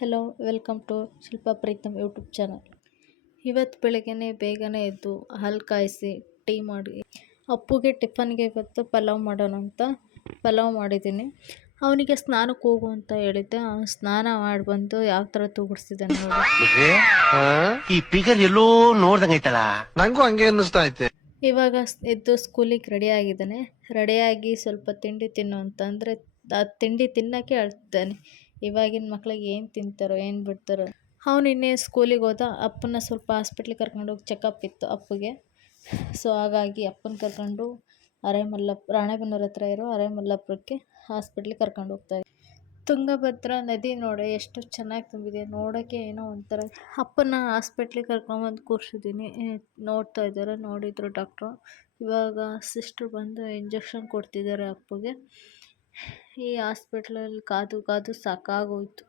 Hello welcome to Shilpa Preetham YouTube channel. ಇವತ್ತು ಬೆಳಗ್ಗೆನೇ ಬೇಗನೆ ಎದ್ದು ಹಾಲು ಕಾಯಿಸಿ ಟೀ ಮಾಡಿ ಅಪ್ಪುಗೆ ಟಿಫನ್ಗೆ ಇವತ್ತು ಪಲಾವ್ ಮಾಡೋಣ ಅಂತ ಪಲಾವ್ ಮಾಡಿದ್ದೀನಿ. ಅವನಿಗೆ ಸ್ನಾನಕ್ಕೆ ಹೋಗು ಅಂತ ಹೇಳಿದ್ದೆ. ಸ್ನಾನ ಮಾಡಿ ಬಂದು ಯಾವ ಥರ ತೂಗಿಡ್ಸಿದ್ದಾನೆ ನೋಡಿ. ಈ ಫಿಗರ್ ಎಲ್ಲೋ ನೋಡ್ದಂಗೈತಲ್ಲ, ನಂಗೂ ಹಂಗೆ ಅನ್ನಿಸ್ತಾ ಐತೆ. ಇವಾಗ ಎದ್ದು ಸ್ಕೂಲಿಗೆ ರೆಡಿ ಆಗಿದ್ದಾನೆ. ರೆಡಿಯಾಗಿ ಸ್ವಲ್ಪ ತಿಂಡಿ ತಿನ್ನು ಅಂತಂದರೆ ಆ ತಿಂಡಿ ತಿನ್ನೋಕ್ಕೆ ಅಳ್ತಾನೆ. ಇವಾಗಿನ ಮಕ್ಳಿಗೆ ಏನು ತಿಂತಾರೋ ಏನು ಬಿಡ್ತಾರೋ. ಅವನು ಇನ್ನೇ ಸ್ಕೂಲಿಗೆ ಹೋದ. ಅಪ್ಪನ ಸ್ವಲ್ಪ ಹಾಸ್ಪಿಟ್ಲಿಗೆ ಕರ್ಕೊಂಡೋಗಿ ಚೆಕಪ್ ಇತ್ತು ಅಪ್ಪಗೆ. ಸೊ ಹಾಗಾಗಿ ಅಪ್ಪನ ಕರ್ಕೊಂಡು ರಾಣೆಬೆನ್ನೂರು ಹತ್ರ ಇರೋ ಅರೆಮಲ್ಲಪುರಕ್ಕೆ ಹಾಸ್ಪಿಟ್ಲಿಗೆ ಕರ್ಕೊಂಡು ಹೋಗ್ತಾಯಿದ್ದೆ. ತುಂಗಭದ್ರಾ ನದಿ ನೋಡಿ ಎಷ್ಟು ಚೆನ್ನಾಗಿ ತುಂಬಿದೆ, ನೋಡೋಕ್ಕೆ ಏನೋ ಒಂಥರ. ಅಪ್ಪನ ಹಾಸ್ಪಿಟ್ಲಿಗೆ ಕರ್ಕೊಂಬಂದು ಕೂರಿಸಿದ್ದೀನಿ. ನೋಡ್ತಾ ಇದ್ದಾರೆ, ನೋಡಿದರು ಡಾಕ್ಟ್ರು. ಇವಾಗ ಸಿಸ್ಟ್ರು ಬಂದು ಇಂಜೆಕ್ಷನ್ ಕೊಡ್ತಿದ್ದಾರೆ ಅಪ್ಪಗೆ. ಈ ಹಾಸ್ಪಿಟ್ಲಲ್ಲಿ ಕಾದು ಸಾಕಾಗೋಯ್ತು.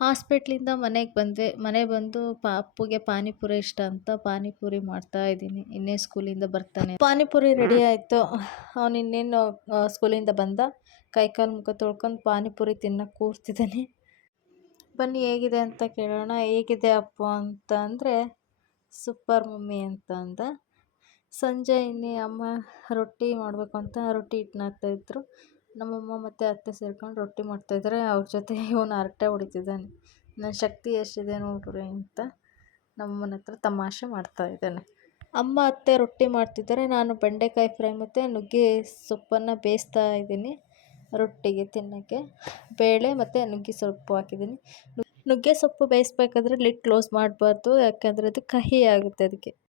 ಹಾಸ್ಪಿಟ್ಲಿಂದ ಮನೆಗೆ ಬಂದೆ. ಮನೆಗೆ ಬಂದು ಅಪ್ಪುಗೆ ಪಾನಿಪುರಿ ಇಷ್ಟ ಅಂತ ಪಾನಿಪುರಿ ಮಾಡ್ತಾಯಿದ್ದೀನಿ. ಇನ್ನೇ ಸ್ಕೂಲಿಂದ ಬರ್ತಾನೆ. ಪಾನಿಪುರಿ ರೆಡಿ ಆಯಿತು. ಅವನು ಇನ್ನೇನು ಸ್ಕೂಲಿಂದ ಬಂದ, ಕೈಕಾಲು ಮುಖ ತೊಳ್ಕೊಂಡು ಪಾನಿಪುರಿ ತಿನ್ನೋಕ್ಕೆ ಕೂರ್ತಿದ್ದಾನೆ. ಬನ್ನಿ ಹೇಗಿದೆ ಅಂತ ಕೇಳೋಣ. ಹೇಗಿದೆ ಅಪ್ಪು ಅಂತ ಅಂದರೆ ಸೂಪರ್ ಮಮ್ಮಿ ಅಂತ ಅಂದ. ಸಂಜೆ ಇನ್ನೇ ಅಮ್ಮ ರೊಟ್ಟಿ ಮಾಡಬೇಕು ಅಂತ ರೊಟ್ಟಿ ಹಿಟ್ಟನ್ನ ಹಾಕ್ತಾಯಿದ್ರು. ನಮ್ಮಮ್ಮ ಮತ್ತು ಅತ್ತೆ ಸೇರ್ಕೊಂಡು ರೊಟ್ಟಿ ಮಾಡ್ತಾಯಿದ್ದಾರೆ. ಅವ್ರ ಜೊತೆ ಇವನು ಹರಟೆ ಹೊಡಿತಿದ್ದಾನೆ. ನನ್ನ ಶಕ್ತಿ ಎಷ್ಟಿದೆ ನೋಡ್ರಿ ಅಂತ ನಮ್ಮಮ್ಮನ ಹತ್ರ ತಮಾಷೆ ಮಾಡ್ತಾಯಿದ್ದಾನೆ. ಅಮ್ಮ ಅತ್ತೆ ರೊಟ್ಟಿ ಮಾಡ್ತಿದ್ದಾರೆ. ನಾನು ಬೆಂಡೆಕಾಯಿ ಫ್ರೈ ಮತ್ತು ನುಗ್ಗೆ ಸೊಪ್ಪನ್ನು ಬೇಯಿಸ್ತಾ ಇದ್ದೀನಿ ರೊಟ್ಟಿಗೆ ತಿನ್ನೋಕ್ಕೆ. ಬೇಳೆ ಮತ್ತು ನುಗ್ಗೆ ಸೊಪ್ಪು ಹಾಕಿದ್ದೀನಿ. ನುಗ್ಗೆ ಸೊಪ್ಪು ಬೇಯಿಸ್ಬೇಕಾದ್ರೆ ಲಿಡ್ ಕ್ಲೋಸ್ ಮಾಡಬಾರ್ದು, ಯಾಕೆಂದರೆ ಅದು ಕಹಿ ಆಗುತ್ತೆ ಅದಕ್ಕೆ.